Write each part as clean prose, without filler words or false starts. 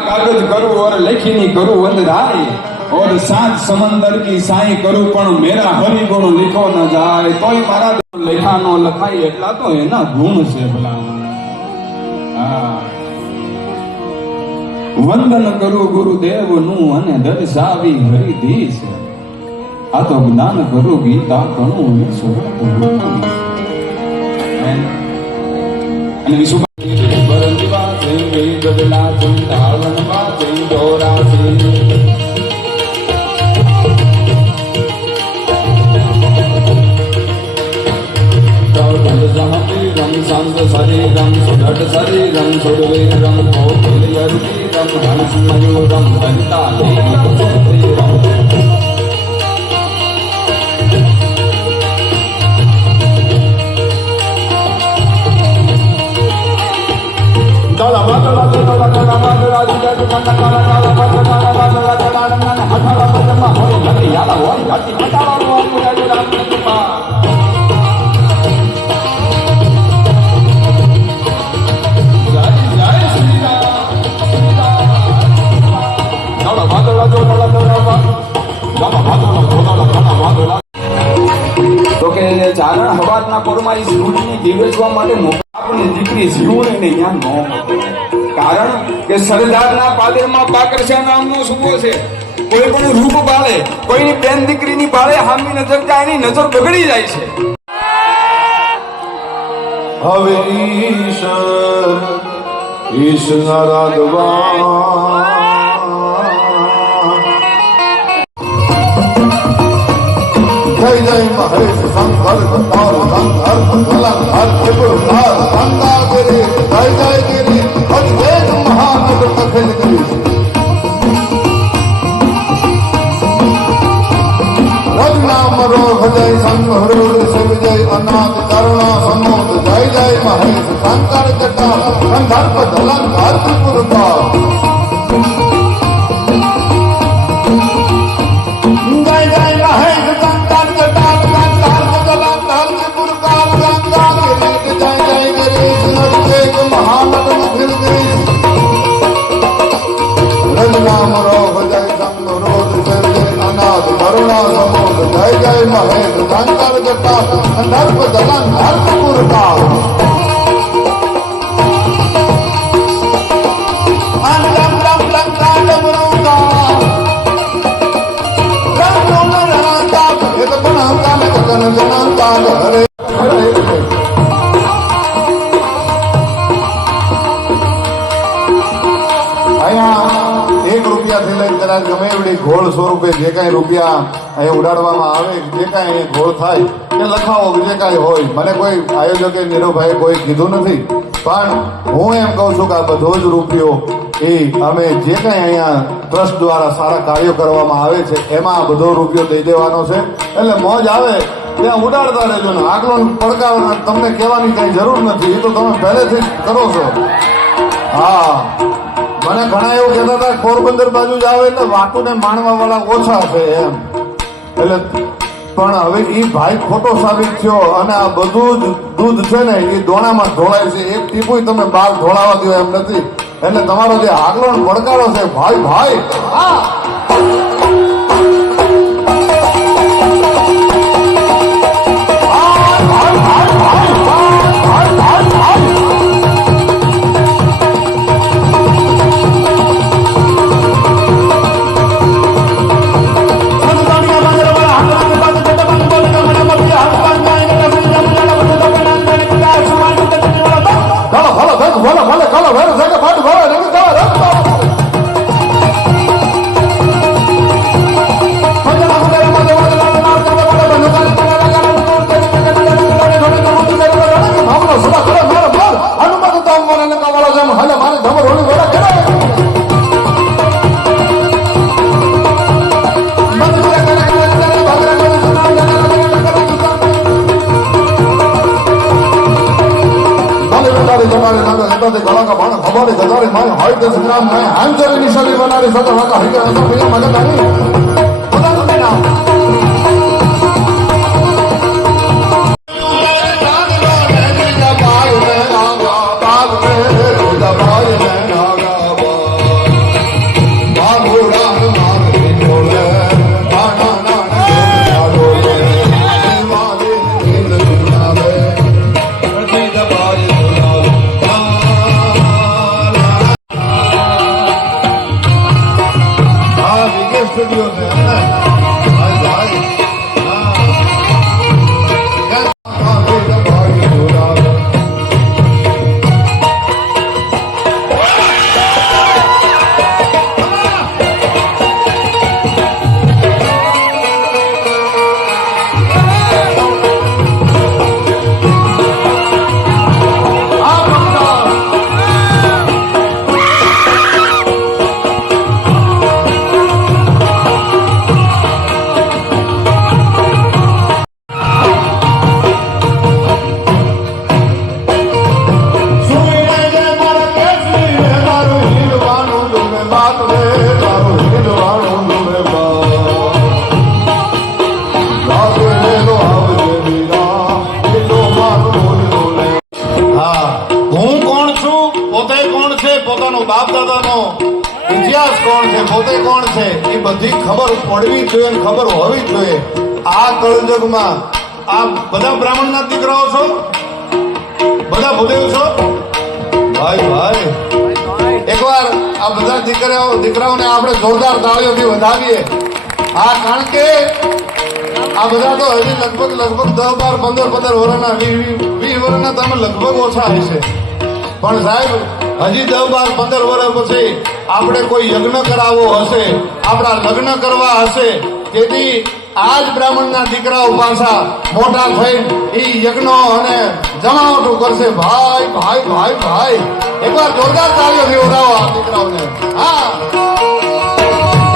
कागज करूं और लेखनी करूं वंदराय और सात समंदर की साई करूं पण मेरा हरि गुण लिखो न जाए तोय मारा लेखा नो लखाई એટલા તો એના ગુણ છે ભલા વંદન કરું ગુરુદેવ નું અને દર્શાવી હરિધીશ આ તો જ્ઞાન કરું ગીતા કણું ને સુરત અને વિશ્વ બરંદવા જેંગે ગદલા ચંતાવનમાં જેં દોરાસી रम संग शरीरम सुदृढ़ शरीरम सुरवीरम कौटिल्यरुचिरम हंस मयूरम दंतालीरम सुप्रीरम તો કે ચારણ હવારના પોરમાં જીવનને જીવવા માટે આપણી દીકરી જીવને જ્ઞાન ન કારણ કે સરદારના પાદરમાં પાકરશા નામનો સુબો છે કોઈ પણ રૂપ બાળે કોઈની બેન દીકરીની બાળે હામી નજર જાય એની નજર બગડી જાય છે હવે ઈશ નારાદવા જય જય મહેશ શંકર કતાર શંકર કલંક હર ત્રિપુરધાર ગંગા ગિરી જય જય ગિરી અદ્વૈત મહાનગર તખિલ ગિરી રઘુનામ રોગ જય સંહરોગ શિવ જય અનાથ કરુણા સમોદ જય જય મહેશ શંકર કટાર ગંધર્વ દલંક હર ત્રિપુરધાર राम रोग जय संरोध जय जय अनाथ करुणा समोद जय जय महेश शंकर जटा गंधर्व दलंक हरपुर का हरे ગમે એવડી ઘોળ સ્વરૂપે જે કાંઈ રૂપિયા અહીંયા ઉડાડવામાં આવે જે કાંઈ અહીંયા ઘોળ થાય એ લખાવો જે કાંઈ હોય મને કોઈ આયોજકે નીરવભાઈએ કોઈ કીધું નથી પણ હું એમ કહું છું કે આ બધો જ રૂપિયો એ અમે જે કાંઈ અહીંયા ટ્રસ્ટ દ્વારા સારા કાર્યો કરવામાં આવે છે એમાં આ બધો રૂપિયો દઈ દેવાનો છે એટલે મોજ આવે ત્યાં ઉડાડતા રહેજો ને આગલો પડકાવવાનો તમને કહેવાની કાંઈ જરૂર નથી એ તો તમે પહેલેથી જ કરો છો હા મને ઘણા એવું કહેતા હતા પોરબંદર બાજુ જ આવે એટલે વાતુને માણવા વાળા ઓછા છે એમ એટલે પણ હવે એ ભાઈ ખોટો સાબિત થયો અને આ બધું જ દૂધ છે ને એ દોણામાં ઢોળાય છે એક ટીપુય તમે બહાર ઢોળાવા દો એમ નથી એટલે તમારો જે આગલો પડકારો છે ભાઈ ભાઈ હા સદીઓ છે એમ ને? ભાઈ ભાઈ હા. ભાઈ જોડાવે. બાપ દાદાનો ઇતિહાસ કોણ છે, પોતે કોણ છે, એ બધી ખબર પડવી જોઈએ ને ખબર હોવી જોઈએ. આ કળયુગમાં આ બધા બ્રાહ્મણના દીકરાઓ છો, બધા ભૂદેવ છો. ભાઈ ભાઈ એકવાર આ બધા દીકરાઓને આપણે જોરદાર તાળીઓથી વધાવીએ. હા, કારણ કે આ બધા તો હજી લગભગ 10, 12, 15 વર્ષના 20 વર્ષના તમે લગભગ ઓછા હશે. પણ સાહેબ હજી 10, 12, 15 વર્ષ પછી આપણે કોઈ યજ્ઞ કરાવવો હશે, આપણા લગ્ન કરવા હશે, તેથી આ જ બ્રાહ્મણના દીકરાઓ પાછા મોટા થઈને એ યજ્ઞો અને જમાવટું કરશે. ભાઈ ભાઈ ભાઈ ભાઈ એકવાર જોરદાર તાળીઓથી વધાવો આ દીકરાઓને. હા,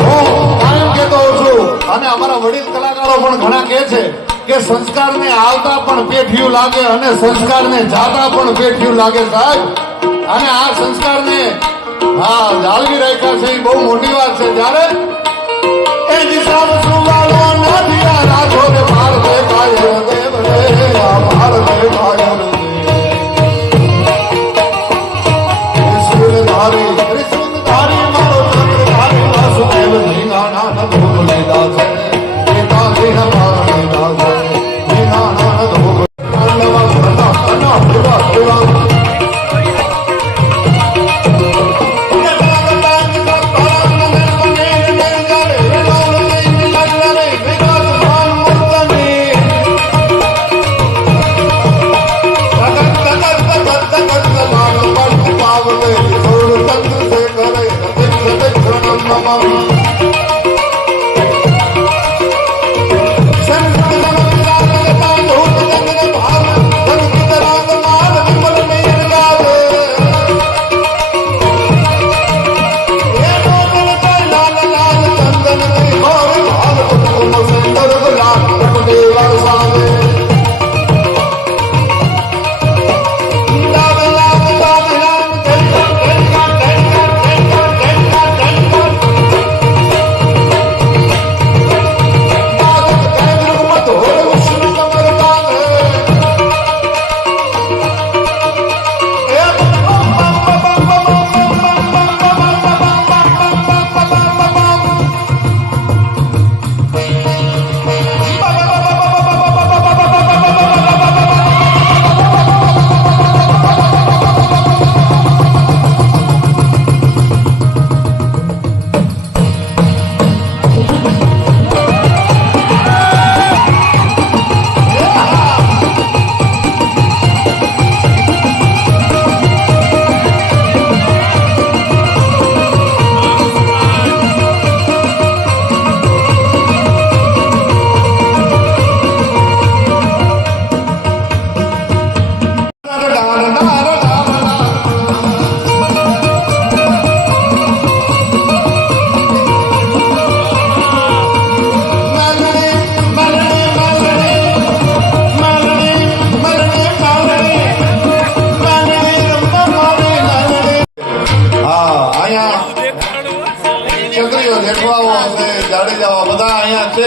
હું કાયમ કહેતો હોઉં છું અને અમારા વડીલ કલાકારો પણ ઘણા કહે છે કે સંસ્કારને આવતા પણ પેઠિયું લાગે અને સંસ્કારને જાતા પણ પેઠિયું લાગે સાહેબ. અને આ સંસ્કારને હા જાળવી રાખ્યા છે એ બહુ મોટી વાત છે. જ્યારે એ દિશામાં સુવાળો નથી આ રાખો ને માર દે ભાઈ દેવ રે આ માર દે ભાઈ રે ત્રિશુલધારી મારો ચંદ્રધારી વાસુદેવ ધીંગા નાના ધોગ લીધા છે પિતા ધીના મારા લીધા છે ધીના નાના ધોગ નવા ભરતા અના ભૂલા ભૂલા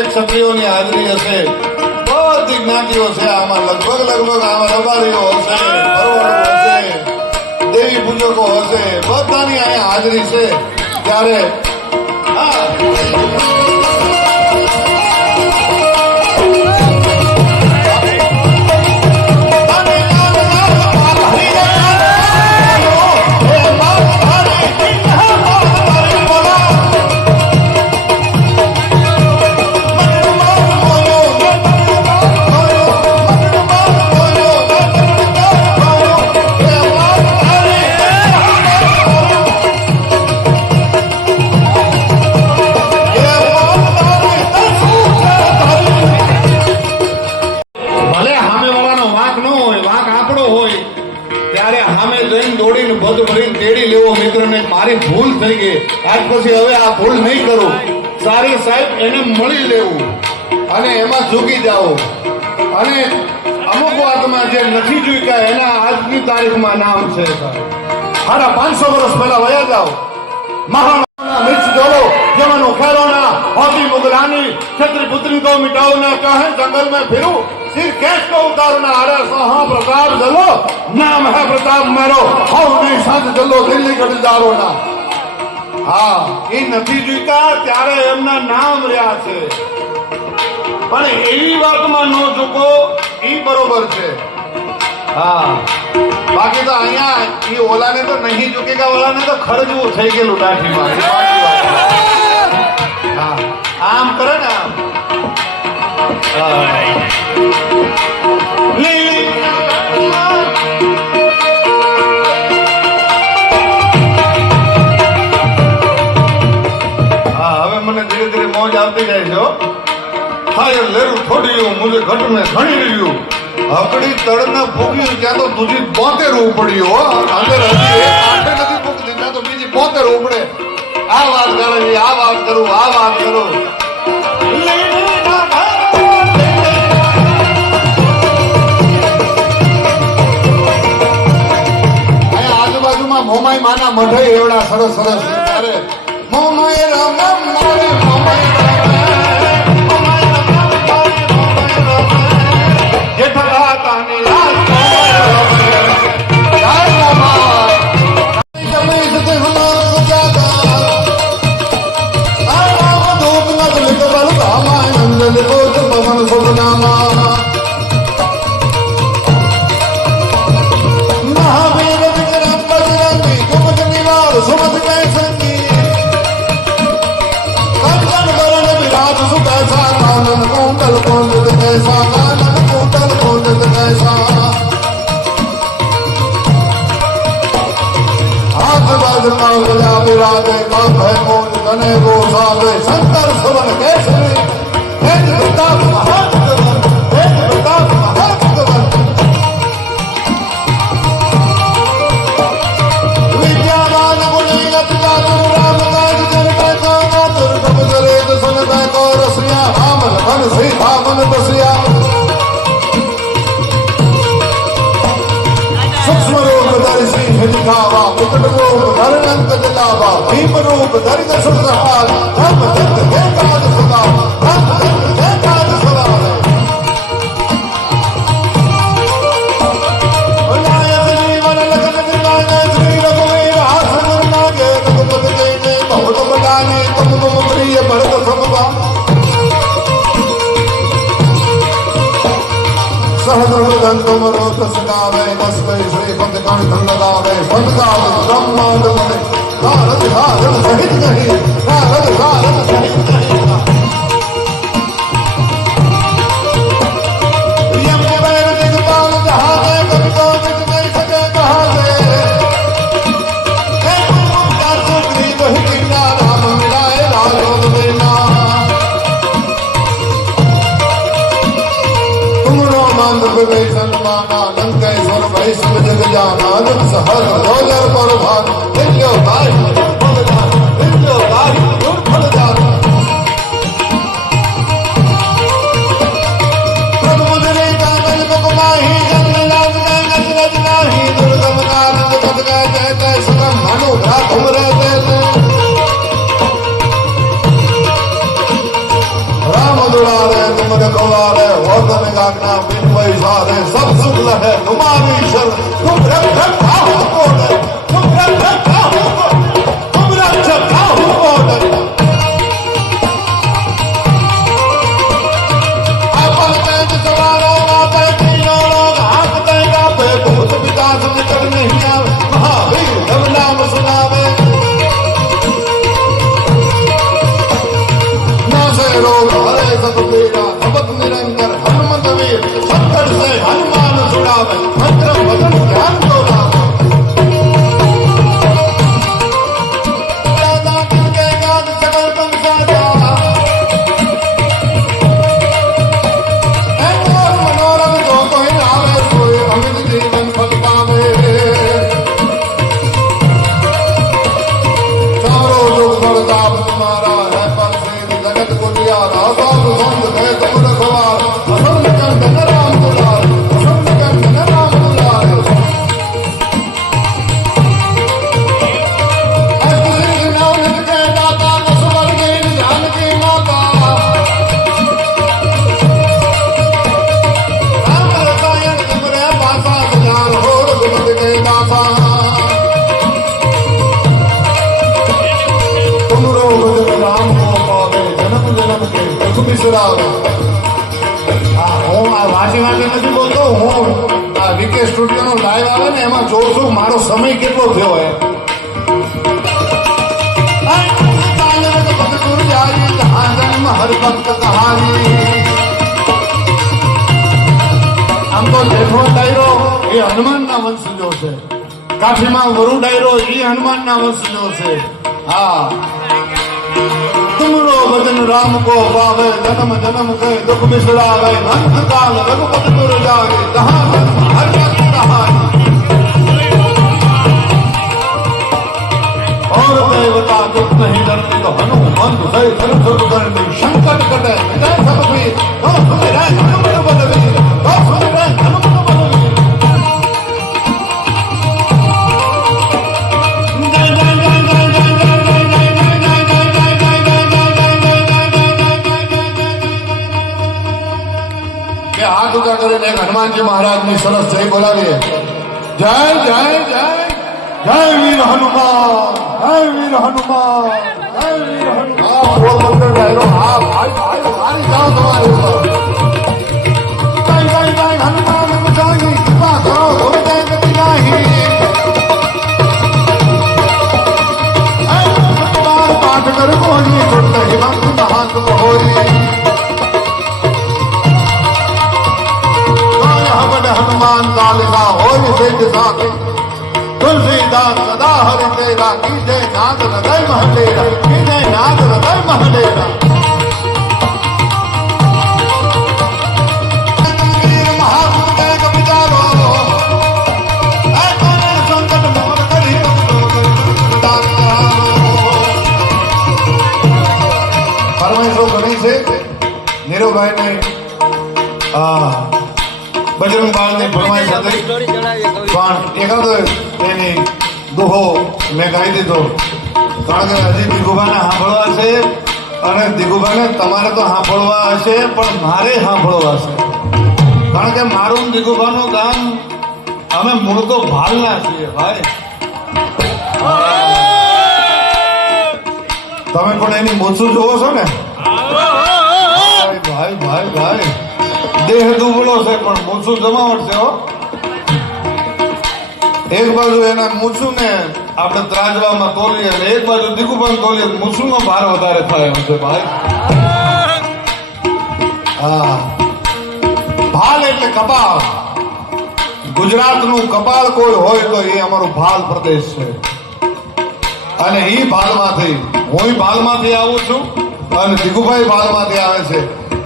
ક્ષત્રિયોની હાજરી હશે. બધી જ્ઞાતિઓ છે આમાં, લગભગ આમાં રબારીઓ હશે, ભરવાડો હશે, દેવી પૂજકો હશે, બધાની અહીંયા હાજરી છે. ત્યારે આજ પછી હવે આ ભૂલ નહીં કરું. સારી સાહેબ એને મળી લેવું અને એમાં ઝૂકી જાઓ. અને અમુક વાતમાં જે નથી ચૂક્યા એના આજની તારીખમાં નામ છે. સાડા 500 વર્ષ પહેલા વયા જાઓ. મહારાણા મિર્ચ જોડો जमन उखेरोना होती मुगलानी क्षत्रि पुत्री को मिटाओना चाहे जंगल में फिरूं सिर केश को उतारना अरे हाँ प्रताप जलो नाम है प्रताप मेरो हौदी साथ जलो दिल्ली गढ़दारो ना હા એ નથી જોઈતા ત્યારે એમના નામ રહ્યા છે પણ એવી વાતમાં ન ચૂકો એ બરોબર છે. હા બાકી તો અહીંયા એ ઓલાને તો નહીં ચૂકેગા ઓલાને તો ખર્ચવું થઈ ગયેલું લાઠીમાં. હા આમ કરે ને આમ હવે મને ધીરે ધીરે મોજ આવતી જાય છે. હાય લેરું થોડ્યું મુझे ઘટ મેં ઘણી રહ્યું હકડી તળના ફૂગ્યું ત્યાં તો દૂધી 72 ઉપડ્યું. અંદર હજી એક આઠે નથી ફૂગતી ત્યાં તો બીજી 72 ઉપડે. આ વાત કરે છે આ વાત કરું આ વાત કરું. આજુબાજુમાં મોમાઈ માના મઢે એવડા સરસ સરસ ત્યારે મોમાઈ રામ મારે મોમાઈ જેઠા તાની રાત शंकर सुवन केसरी तेज प्रताप महाभगवन तेज प्रताप महाभगवन विद्यावान गुणी अति चातुर राम काज जन कैसा मातुर प्रभ सरेत सन बैको रसिया रामन मन सीता मन बसिया सूक्ष्म रूप दर्शी दिखावा मुकुट रूप धरनंत जलावा भीम रूप धरि सुर सहार रामचंद्र के काज सदा रामचंद्र के काज सदा नायक जीवन लगन दिलाने श्री रघुवीर हासन नागे रघुपति के बहुत बड़ाने तुम प्रिय भरत समबा सहस्रवदन तुम रोत सगावे बस गई श्री पद कंठ लगावे संगाव ब्रह्मांड में भारत भारत सहित नहीं भारत भारत सहित नहीं यम के बैर दिगपाल जहाजे कभी तो मिट नहीं सके कहासे हे का सुग्रीव ही किन्ना राम मिलाए राजोग देना तुम रोमांच विवेक सन्माना लंकेश्वर भई सब जग जाना जब सहर रोजर पर भाग दिल्यो तारी फल जाना दिल्यो तारी दूर फल जाना प्रभु मुझे कागज बकमाही जन्म लाज गज रज नाही दुर्गम नारद पद गए जय जय सुगम अनुग्रह तुम रहते राम दुलारे तुम रखवारे वतन गाना बिन पैसारे सब सुख लहे तुम्हारी शरण तुम रक्षा हो कोड तुम रक्षा हो कोड प्रताप तुम्हारा है पर से जगत को दिया रासाप संत है तुम रखवार असंग कंदन राम दुलार असंग कंदन राम दुलार નથી બોલતો હું આ વીકે સ્ટુડિયો નો લાઈવ આવે ને એમાં જોઉં છું મારો સમય કેટલો થયો હે આમ તો જેઠો ડાયરો એ હનુમાનના વંશજો છે કાઠીમાં વરુ ડાયરો એ હનુમાનના વંશજો છે હા तुमरो भजन राम को पावे जन्म जन्म के दुख बिसरावे अंत काल रघुपति पुर जावे जहाँ जन्म हर जग कहानी और देवता दुख नहीं डरते तो हनुमंत सही धर्म सुख करनी संकट कटे जय सब भी तो सुन रहे हनुमंत बदवी तो सुन रहे हनुमंत बदवी हाथ ऊंचा કરીને हनुमान जी महाराज ની સરસ જય બોલાવીએ જય જય જય જય વીર હનુમાન જય વીર હનુમાન જય વીર હનુમાન પોરબંદર ડાયરો હા ભાઈ ભાઈ મારી જાઓ તમારી ઉપર જય જય જય હનુમાન મુજાની કૃપા કરો ધોરે જય ગતિ નહીં પાઠ કર કોની છોડ હિમંત હાથ હોરી हनुमान चालीसा होय सिद्ध साखी तुलसीदास सदा हरि तेरा कीजे नाथ हृदय महलेरा कीजे नाथ हृदय महलेरा परमेश्वर गणी से नीरव भाई ने બજરંગ બાળની ફરમાઈશ હતી પણ એકાદ એની દુહો મેં ગાઈ દીધો કારણ કે હજી દિગુભાને સાંભળવા છે અને દિગુભાને તમારે તો સાંભળવા હશે પણ મારે સાંભળવા છે કારણ કે મારું દિગુભાનું ગામ અમે મૂળ તો ભાલના છીએ ભાઈ તમે પણ એની મોછું જોવો છો ને ભાઈ ભાઈ ભાઈ દેહ દુબળો છે પણ મૂછું જમાવટ છે હો એક બાજુ એના મૂછું ને આપણે ત્રાજવામાં તોલીએ અને એક બાજુ દીકુભાઈ તોલીએ મૂછું નો ભાર વધારે થાય એમ છે ભાઈ હા ભાલ એટલે કપાળ ગુજરાતનું કપાળ કોઈ હોય તો એ અમારો ભાલ પ્રદેશ છે અને એ ભાલમાંથી હું ભાલમાંથી આવું છું અને દીકુભાઈ ભાલમાંથી આવે છે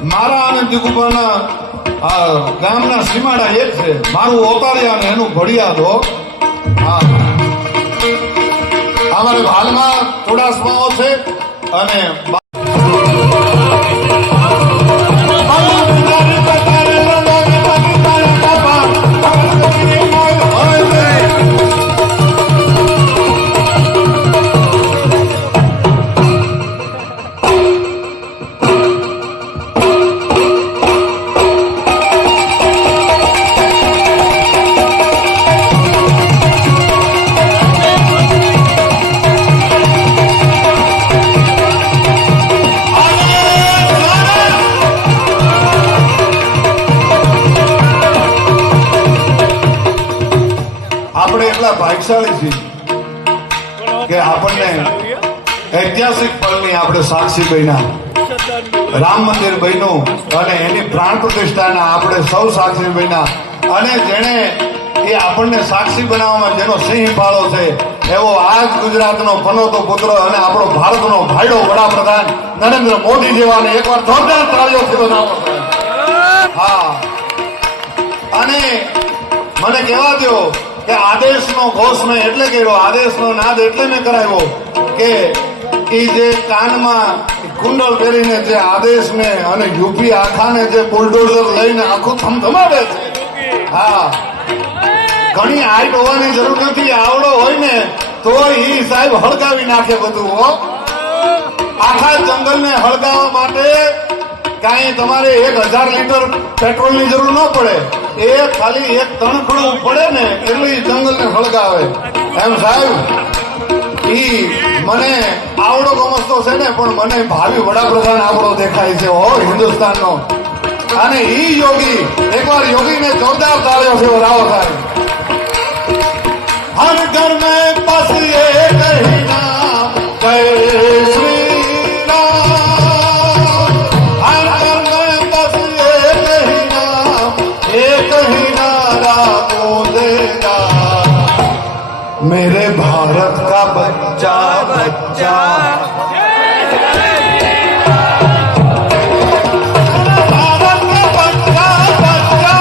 મારા અને દીકુભાઈના ગામના સીમાડા એક છે મારું ઓતારિયા અને એનું ઘડિયાળ હો હા અમારે હાલમાં ચોડાસમાઓ છે અને ભાગ્યશાળી છીએ કે આપણને ઐતિહાસિક પળની આપણે સાક્ષી બન્યા રામ મંદિર બન્યું અને એની પ્રાણ પ્રતિષ્ઠાના આપણે સૌ સાક્ષી બન્યા અને જેણે એ આપણને સાક્ષી બનાવવામાં જેનો સિંહ ફાળો છે એવો આજ ગુજરાતનો પનોતો પુત્ર અને આપણો ભારતનો ભાઈડો વડાપ્રધાન નરેન્દ્ર મોદી જેવાને એકવાર જોરદાર તાળીઓથી બનાવો હા અને મને કહેવા દો કે આદેશનો ઘોષ મેં એટલે કર્યો આદેશનો નાદ એટલે મેં કરાવ્યો કે એ જે કાનમાં કુંડળ પહેરીને જે આદેશને અને યુપી આખાને જે બુલડોઝર લઈને આખું થમથમાવે છે. હા, ઘણી હાઈટ હોવાની જરૂર નથી, આવડો હોય ને તો ઈ સાહેબ હળગાવી નાખે બધું. હો, આખા જંગલને હળગાવવા માટે કાંઈ તમારે 1000 લીટર પેટ્રોલની જરૂર ન પડે. એ ખાલી એક તણખડું પડે ને એટલું ઈ જંગલને હળગાવે. એમ સાહેબ, ઈ મને આવડો ગમસતો છે ને, પણ મને ભાવિ વડાપ્રધાન આવડો દેખાય છે હો હિન્દુસ્તાનનો. અને ઈ યોગી, એકવાર યોગીને જોરદાર તાળીઓ છે. રાવો સાહેબ, હર ઘર મેં બસ એ કહી નામ જય શ્રી રામ, હર ઘર મેં બસ એ કહી નામ, एक ही नारा बोलेगा, मेरे भारत का बच्चा बच्चा, भारत का बच्चा बच्चा.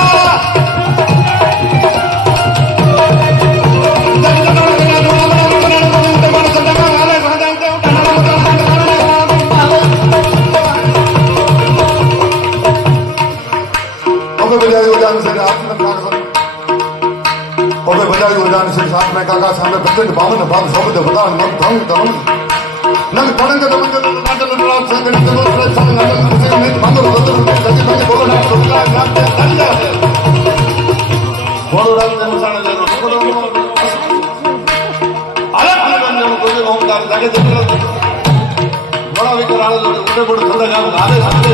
बजाई उड़ान से रात में काका, ओबे बजाई उड़ान से साथ में काका सामने बच्चे बावन भाग सब दे बता नग धंग धंग नग पड़ंग दमन के नाटक रात संग के नग संग नग से में बंद बंद जल्दी बंद बोलो ना सुनला नाम के तलिया बोलो रात के निशान ले लो अलग अलग बंदों को जो ओमकार लगे दे बड़ा विकर आले उड़े बड़ ठंडा जाम आगे साथे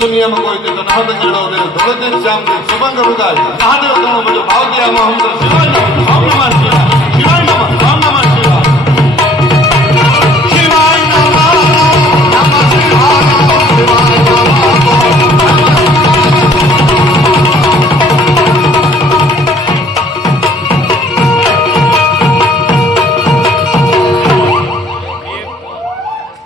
दुनिया में कोई तो ना तो केड़ो दे दौलत शाम के सुबंग रुदाई कहां दे दोनों मुझे भाव दिया मोहम्मद शिवाजी हम मान